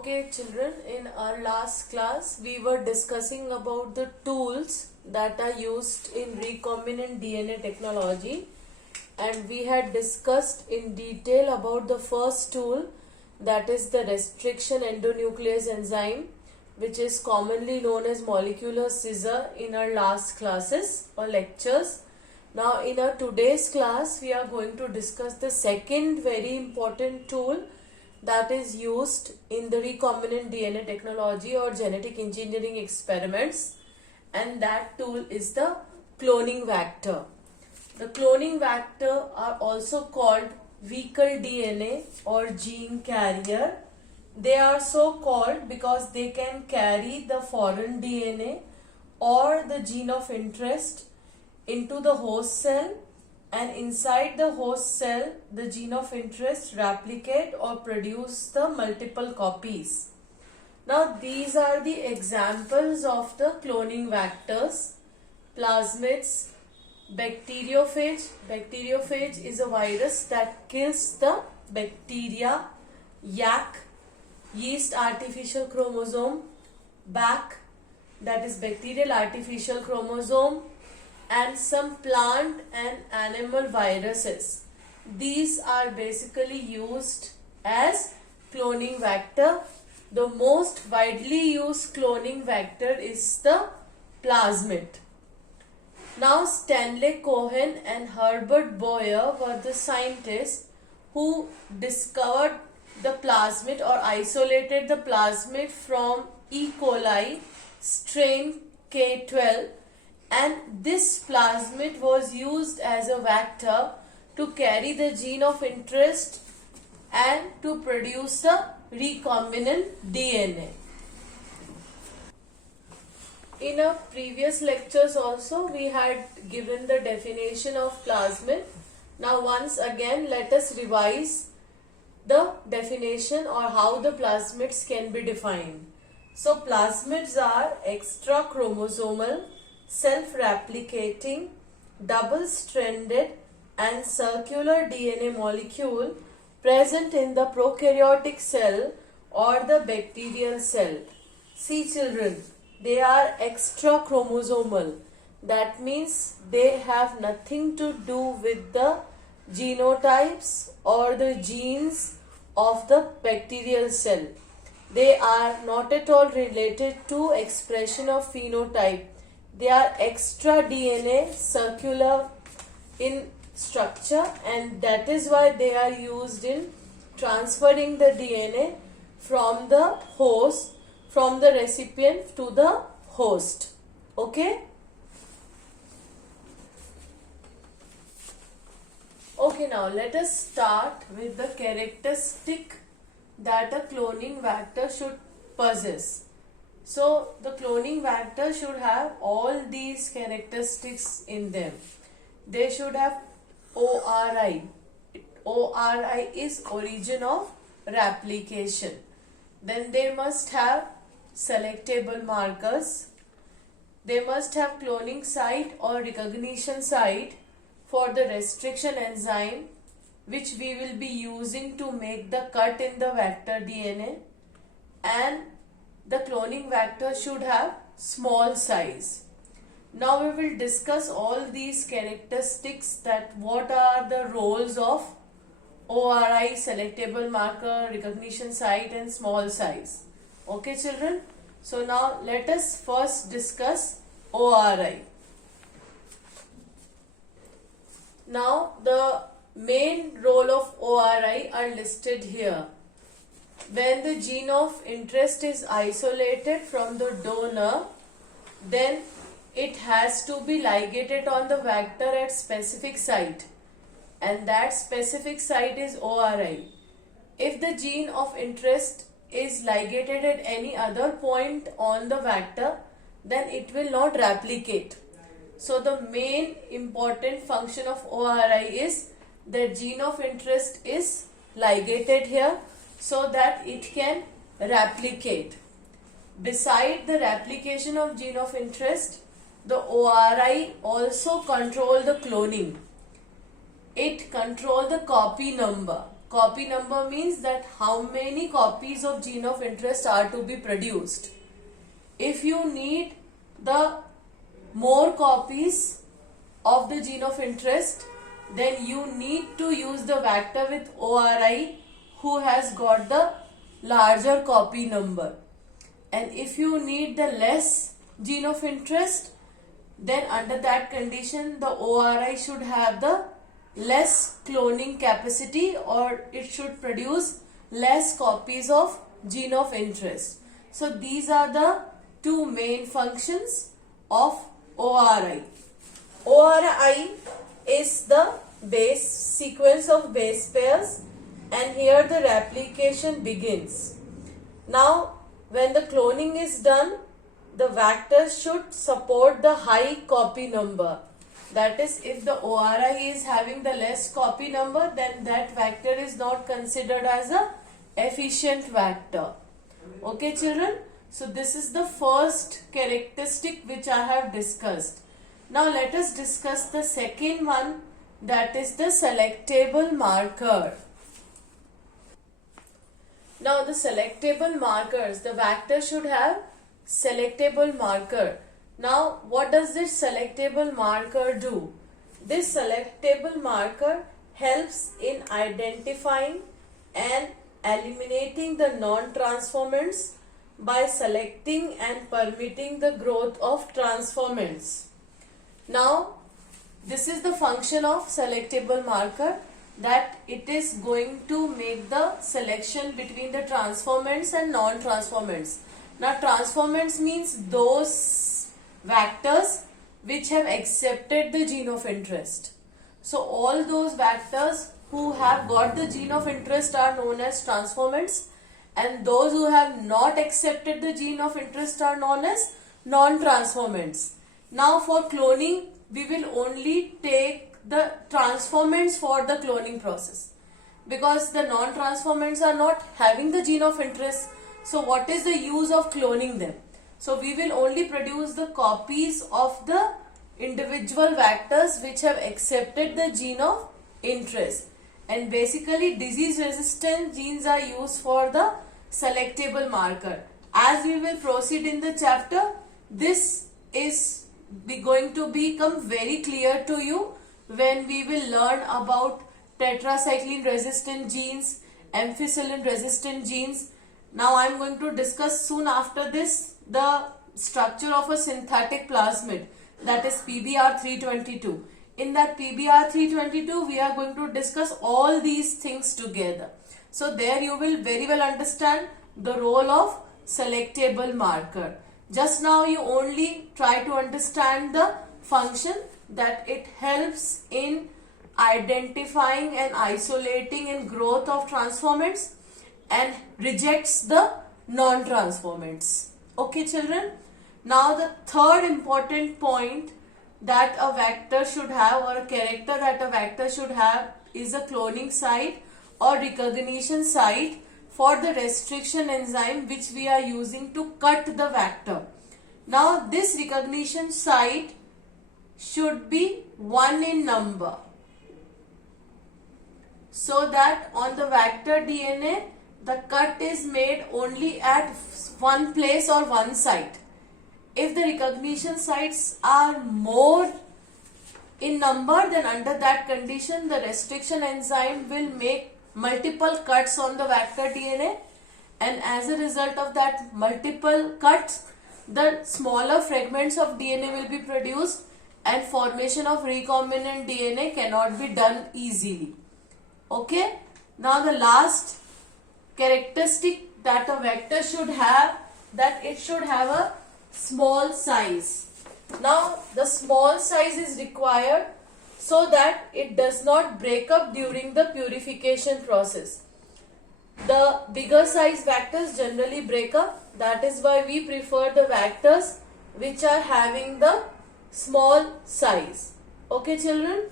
Okay, children, in our last class, we were discussing about the tools that are used in recombinant DNA technology, and we had discussed in detail about the first tool, that is the restriction endonuclease enzyme, which is commonly known as molecular scissor in our last classes or lectures. Now, in our today's class, we are going to discuss the second very important tool that is used in the recombinant DNA technology or genetic engineering experiments, and that tool is the cloning vector. The cloning vector are also called vehicle DNA or gene carrier. They are so called because they can carry the foreign DNA or the gene of interest into the host cell, and inside the host cell the gene of interest replicate or produce the multiple copies. Now these are the examples of the cloning vectors. Plasmids, bacteriophage. Bacteriophage is a virus that kills the bacteria. Yak, yeast artificial chromosome. BAC, that is bacterial artificial chromosome. And some plant and animal viruses. These are basically used as cloning vector. The most widely used cloning vector is the plasmid. Now, Stanley Cohen and Herbert Boyer were the scientists who discovered the plasmid or isolated the plasmid from E. coli strain K12. And this plasmid was used as a vector to carry the gene of interest and to produce the recombinant DNA. In our previous lectures also we had given the definition of plasmid. Now once again let us revise the definition or how the plasmids can be defined. So plasmids are extra chromosomal, self-replicating, double-stranded and circular DNA molecule present in the prokaryotic cell or the bacterial cell. See children, they are extra chromosomal. That means they have nothing to do with the genotypes or the genes of the bacterial cell. They are not at all related to expression of phenotype. They are extra DNA, circular in structure, and that is why they are used in transferring the DNA from the host, from the recipient to the host. Okay? Okay, now let us start with the characteristic that a cloning vector should possess. So the cloning vector should have all these characteristics in them. They should have ORI. ORI is origin of replication. Then they must have selectable markers. They must have cloning site or recognition site for the restriction enzyme, which we will be using to make the cut in the vector DNA. And the cloning vector should have small size. Now we will discuss all these characteristics, that what are the roles of ORI, selectable marker, recognition site and small size. Okay children? So now let us first discuss ORI. Now the main role of ORI are listed here. When the gene of interest is isolated from the donor, then it has to be ligated on the vector at specific site, and that specific site is ORI. If the gene of interest is ligated at any other point on the vector, then it will not replicate. So the main important function of ORI is that gene of interest is ligated here, so that it can replicate. Beside the replication of gene of interest, the ORI also control the cloning. It control the copy number. Copy number means that how many copies of gene of interest are to be produced. If you need the more copies of the gene of interest, then you need to use the vector with ORI who has got the larger copy number. And if you need the less gene of interest, then under that condition the ORI should have the less cloning capacity, or it should produce less copies of gene of interest. So these are the two main functions of ORI. ORI is the base sequence of base pairs, and here the replication begins. Now when the cloning is done, the vectors should support the high copy number. That is, if the ORI is having the less copy number, then that vector is not considered as a efficient vector. Okay children, so this is the first characteristic which I have discussed. Now let us discuss the second one, that is the selectable marker. Now the selectable markers, the vector should have selectable marker. Now what does this selectable marker do? This selectable marker helps in identifying and eliminating the non-transformants by selecting and permitting the growth of transformants. Now this is the function of selectable marker, that it is going to make the selection between the transformants and non-transformants. Now transformants means those vectors which have accepted the gene of interest. So all those vectors who have got the gene of interest are known as transformants, and those who have not accepted the gene of interest are known as non-transformants. Now for cloning, we will only take the transformants for the cloning process, because the non-transformants are not having the gene of interest. So what is the use of cloning them? So we will only produce the copies of the individual vectors which have accepted the gene of interest. And basically disease resistant genes are used for the selectable marker. As we will proceed in the chapter, this is going to become very clear to you when we will learn about tetracycline resistant genes, ampicillin resistant genes. Now I am going to discuss soon after this the structure of a synthetic plasmid, that is PBr322. In that PBr322 we are going to discuss all these things together. So there you will very well understand the role of selectable marker. Just now you only try to understand the function, that it helps in identifying and isolating and growth of transformants and rejects the non-transformants. Okay children, now the third important point that a vector should have, or a character that a vector should have, is a cloning site or recognition site for the restriction enzyme which we are using to cut the vector. Now this recognition site should be 1 in number, so that on the vector DNA the cut is made only at one place or one site. If the recognition sites are more in number, then under that condition the restriction enzyme will make multiple cuts on the vector DNA, and as a result of that multiple cuts, the smaller fragments of DNA will be produced and formation of recombinant DNA cannot be done easily. Okay, now the last characteristic that a vector should have, that it should have a small size. Now the small size is required so that it does not break up during the purification process. The bigger size vectors generally break up. That is why we prefer the vectors which are having the small size. Okay children.